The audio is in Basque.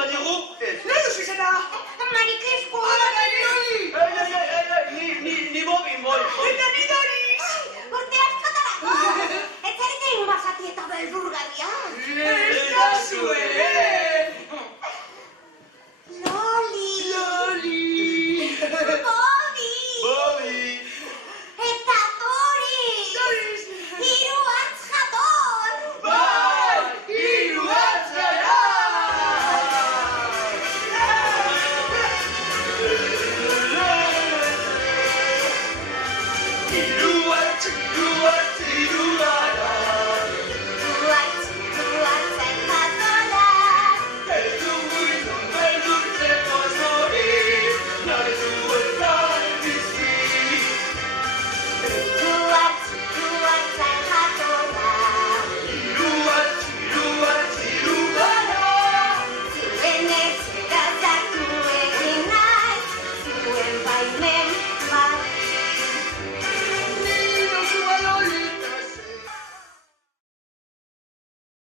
badigu? Nahi duzu izena? Marikesku! Ni bobin boi. Eta ni Doris! Urte askotarako! Ez zarete inbasati eta beldurgarria! Ez da zuen!